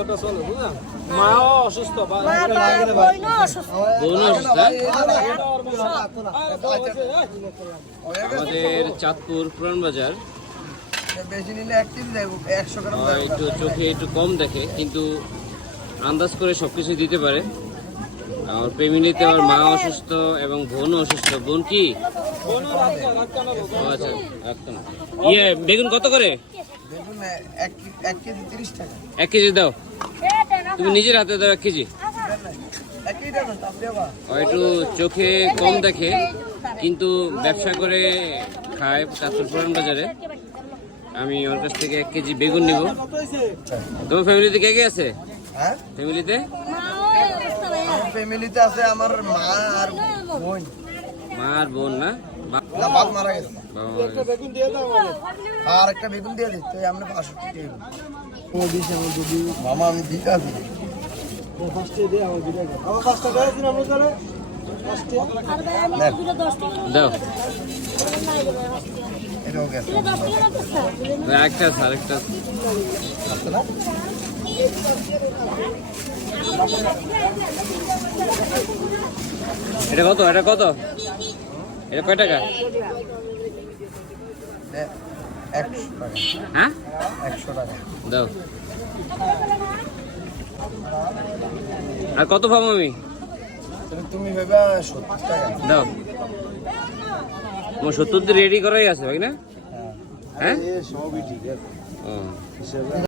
সংসারটা চলে বুঝলেন মাও অসুস্থ আমাদের চাঁদপুর পুরান বাজার একটু চোখে একটু কম দেখে কিন্তু আন্দাজ করে সবকিছু দিতে পারে। আমার ফ্যামিলিতে আমার মা অসুস্থ এবং বোনও অসুস্থ। বোন কি আচ্ছা ইয়ে বেগুন কত করে? 1 কেজি দাও, তুমি নিজের হাতে দাও 1 কেজি। একটু চোখে কম দেখে কিন্তু ব্যবসা করে খায় চাঁদপুর পুরান বাজারে। আমি ওর কাছ থেকে 1 কেজি বেগুন নিব। তোমার ফ্যামিলিতে কে কে আছে? ফ্যামিলিতে আছে আমার মা আর বোন। মা আর বোন না? বাপ মারা গেছে। আর একটা বেগুন দিয়ে দিতে আমরা 65 টাকা। মামা আমি দিতে আছি। দাও এটাও গেছে। আরেকটা এটা কত? এটা কয় টাকা? 100 টাকা। হ্যাঁ 100 টাকা দাও। আর কত পাবো আমি? তুমি ভেবে 70 টাকা দাও। আমার 70 রেডি করাই আছে ভাই না? হ্যাঁ সবই ঠিক আছে। ও